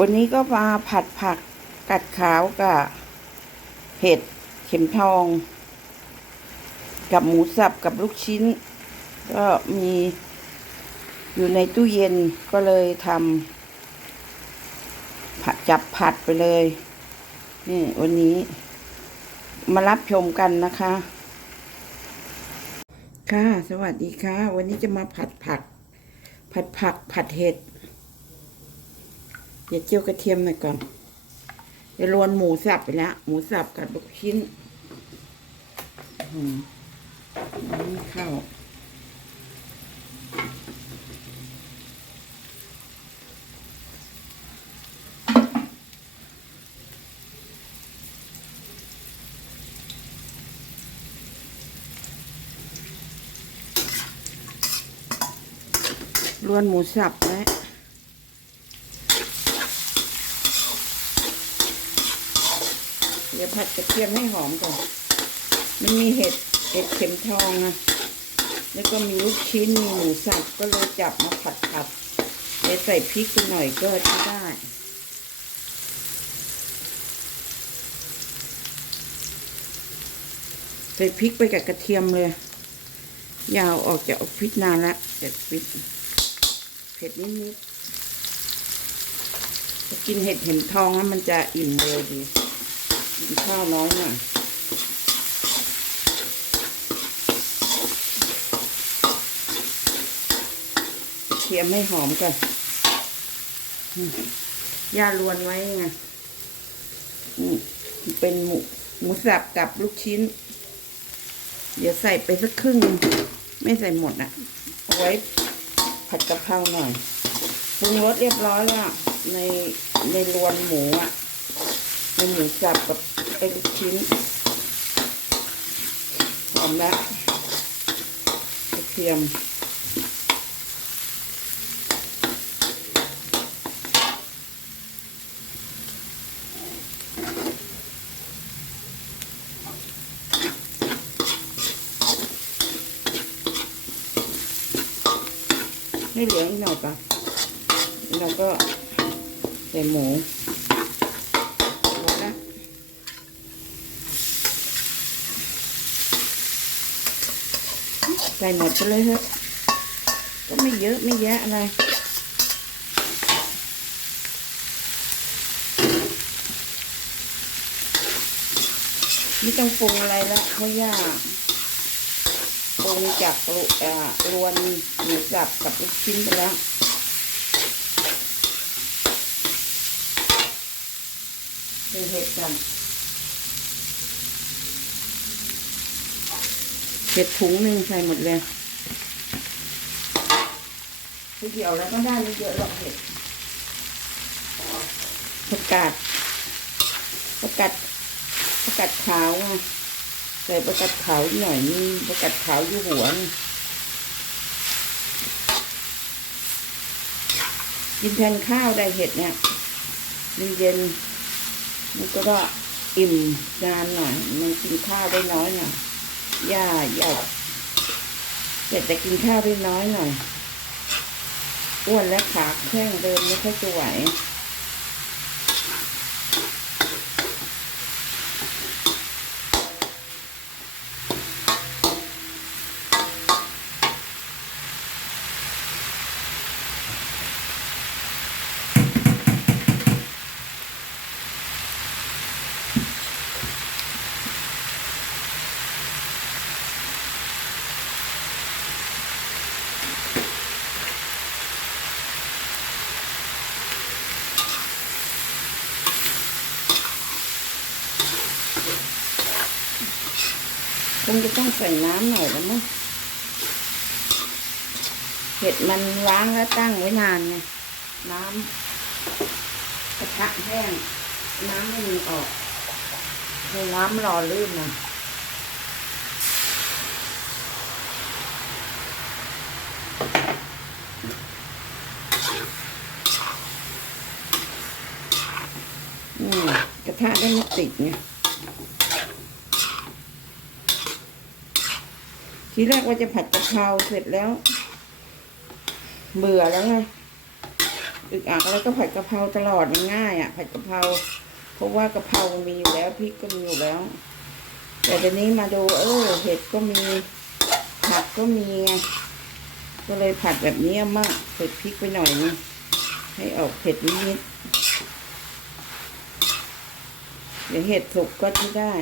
วันนี้ก็มาผัดผักกัดขาวกับเห็ดเข็มทอง กับหมูสับกับลูกชิ้น ก็มีอยู่ในตู้เย็นก็เลยทำผัดจับผัดไปเลย นี่วันนี้มารับชมกันนะคะ ค่ะ สวัสดีค่ะ วันนี้จะมาผัดผัก ผัดผักผัดเห็ด เดี๋ยวเจียวกระเทียมหน่อยก่อนเดี๋ยวรวนหมูสับไปแล้ว หมูสับกับลูกชิ้นนี่ข้าวรวนหมูสับแล้ว เดี๋ยว ผัดกระเทียมให้หอมก่อน มันมีเห็ดเห็ดเข็มทองนะแล้วก็มีลูกชิ้นมีหมูสับก็เลยจับมาผัดผัดเดี๋ยวใส่พริกไปหน่อยก็ได้ใส่พริกไปกับกระเทียมเลย ยาวออกจากออฟฟิศนานละแต่พริกเผ็ดนิดๆกินเห็ดเข็มทองแล้วมันจะอิ่มเร็วดี ข้าวน้อยหน่อยเทียมให้หอมกันอืมย่าลวนไว้ไงอืมเป็นหมูหมูสับกับลูกชิ้น เดี๋ยวใส่ไปสักครึ่งหนึ่ง ไม่ใส่หมดอะเอาไว้ผัดกะเพราหน่อยปรุงรสเรียบร้อยแล้วในในรวนหมูอะ ในหมูสับกับไอ้ลูกชิ้นหอมล้วกระเทียมให้เหลืออีกหน่อยปะแล้วก็ใส่หมู หมดละ ใส่หมดไปเลยเถอะก็ไม่เยอะไม่แยะอะไรไม่ต้องปรุงอะไรละเพราะย่าปรุงจากลุอ่ารวนหมูสับกับลูกชิ้นไปแล้วใส่เห็ดกัน เห็ดถุงหนึ่งใส่หมดเลยไม่เกี่ยวแล้วก็ได้ไม่เยอะหรอกเห็ดผักกาดผักกาดผักกาดขาวไงใส่ผักกาดขาวหน่อยนี่ผักกาดขาวอยู่หัวนกินแทนข้าวได้เห็ดเนี่ยเย็นๆมันก็ก็อิ่มนานหน่อย มันกินข้าวได้น้อยหน่อย ย่าย่าแต่จะกินข้าวได้น้อยหน่อยอ้วนและขาแข้งเดินไม่ค่อยจะไหว จะต้องใส่น้ำหน่อยแล้วมั้งเห็ดมันล้างแล้วตั้งไว้นานไงน้ำกระทะแห้ง น้ำไม่มีออกให้น้ำรอลื่นนะอืมกระทะได้ไม่ติดไง ทีแรกว่าจะผัดกะเพราเสร็จแล้ว เบื่อแล้วไงอึกอักอะไรก็ผัดกะเพราตลอดมันง่ายอะ ผัดกะเพราเพราะว่ากะเพรามีอยู่แล้วพริกก็มีอยู่แล้ว แต่ทีนี้มาดู เออเห็ดก็มีผักก็มีไงก็เลยผัดแบบนี้มากเผ็ดพริกไปหน่อยนึงให้ออกเผ็ดนิดๆเดี๋ยวเห็ดสุกก็จะได้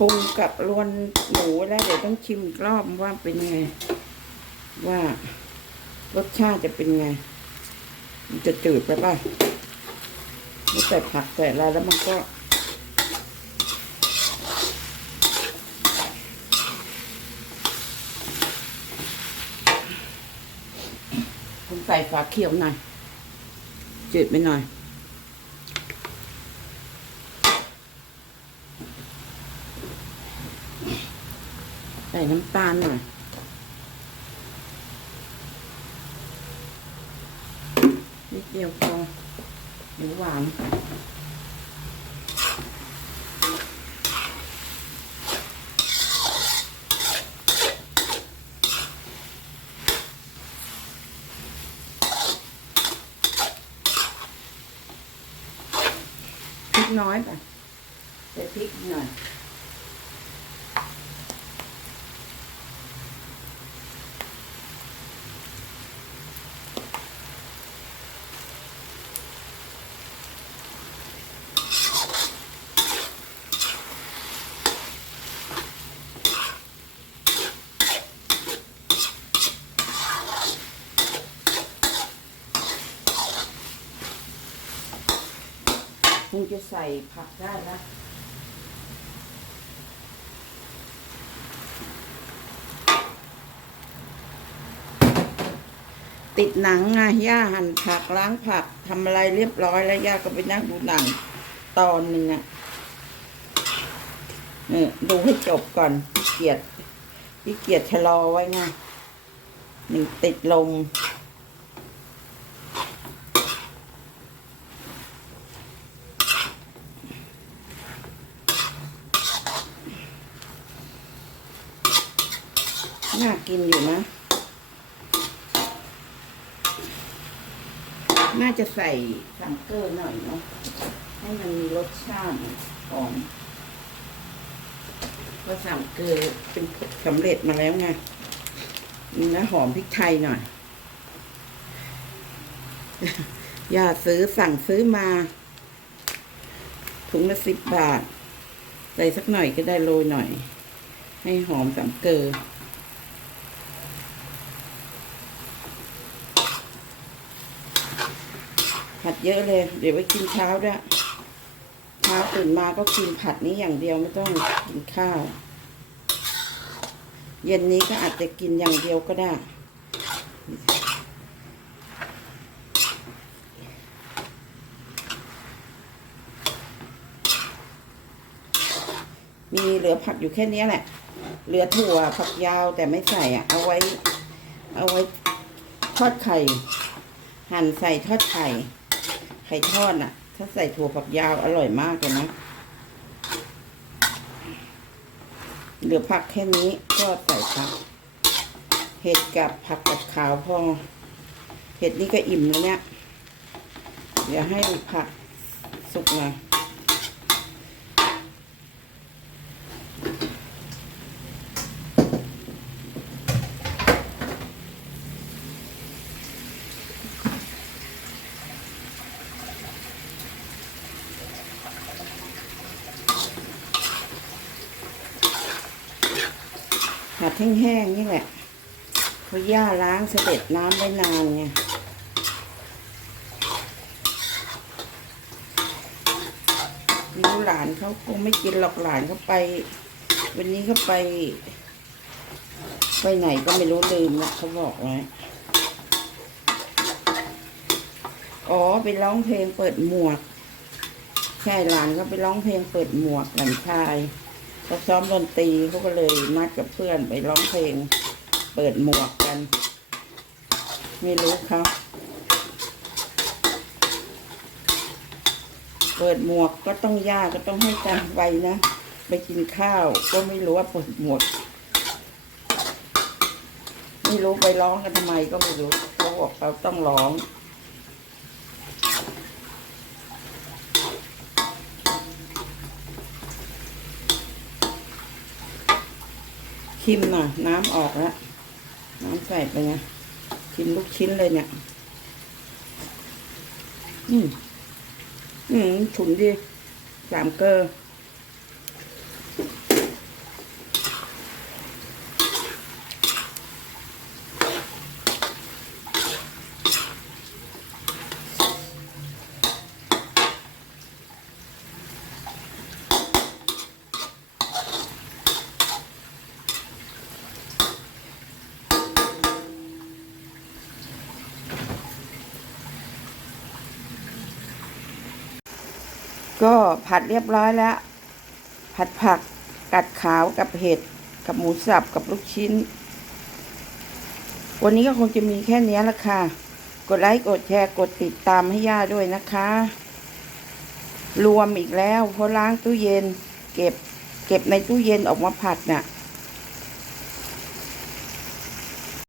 ปรุงกับรวนหมูแล้วเดี๋ยวต้องชิมอีกรอบว่าเป็นไง ว่ารสชาติจะเป็นไง มันจะจืดไปป่ะไม่ใส่ผักใส่อะไรแล้วมันก็ผมใส่ฝาเขียวหน่อยจืดไปหน่อย ส่น้ำตาลหน่อยนิดเดียวพอหมูหวานพริกน้อยป่ะใส่พริกหน่อย ใส่ผักได้แล้วติดหนังไงย่าหั่นผักล้างผักทำอะไรเรียบร้อยแล้วย่าก็ไปนั่งดูหนังตอนหนึ่งอะนี่ดูให้จบก่อนพี่เกียดพี่เกียดชะลอไว้ไงหนึ่งติดลม น่ากินอยู่นะ น่าจะ ใส่ซังเกอร์หน่อยเนาะให้มันมีรสชาติหอมเพราะซังเกอร์เป็นสำเร็จมาแล้วไงนี่นะหอมพริกไทยหน่อย อย่าซื้อสั่งซื้อมา ถุงละสิบบาท ใส่สักหน่อยก็ได้โรยหน่อย ให้หอมสังเกอร์ ผัดเยอะเลย เดี๋ยวไว้กินเช้าด้วยเช้าตื่นมาก็กินผัดนี้อย่างเดียวไม่ต้องกินข้าว เย็นนี้ก็อาจจะกินอย่างเดียวก็ได้มีเหลือผักอยู่แค่นี้แหละ เหลือถั่วผักยาวแต่ไม่ใส่อะเอาไว้ เอาไว้ทอดไข่ หั่นใส่ทอดไข่ ไข่ทอดน่ะ ถ้าใส่ถั่วฝักยาวอร่อยมากเลยนะ เหลือผักแค่นี้ก็ใส่ผัก เห็ดกับผักกับขาวพอ เห็ดนี่ก็อิ่มแล้วเนี่ย เดี๋ยวให้ผักสุกหน่อย ผัดแห้งๆนี่แหละเพราะย่าล้างเสด็จน้ำไว้นานไงรู้หลานเขาคงไม่กินหรอกหลานเขาไป วันนี้เขาไป ไปไหนก็ไม่รู้ลืมละเขาบอกไว้ออ๋อไปร้องเพลงเปิดหมวก ใช่หลานเขาไปร้องเพลงเปิดหมวกหลานชาย เขาซ้อมดนตรีเขาก็เลยนัดกับเพื่อนไปร้องเพลง เปิดหมวกกัน ไม่รู้เขาเปิดหมวกก็ต้องยากก็ต้องให้การไวนะ ไปกินข้าวก็ไม่รู้ว่าเปิดหมวกไม่รู้ไปร้องกันทำไมก็ไม่รู้เขาบอกเขาต้องร้อง ชิมน่ะน้ำออกแล้ว น้ำใส่ไปไงชิมลูกชิ้นเลยเนี่ย อืม อืมฉุนดีสามเกลอ ก็ผัดเรียบร้อยแล้ว ผัดผักกัดขาวกับเห็ดกับหมูสับกับลูกชิ้น วันนี้ก็คงจะมีแค่นี้ละค่ะ กดไลค์กดแชร์กดติดตามให้ย่าด้วยนะคะ รวมอีกแล้วเพราะล้างตู้เย็น เก็บ เก็บในตู้เย็นออกมาผัดน่ะ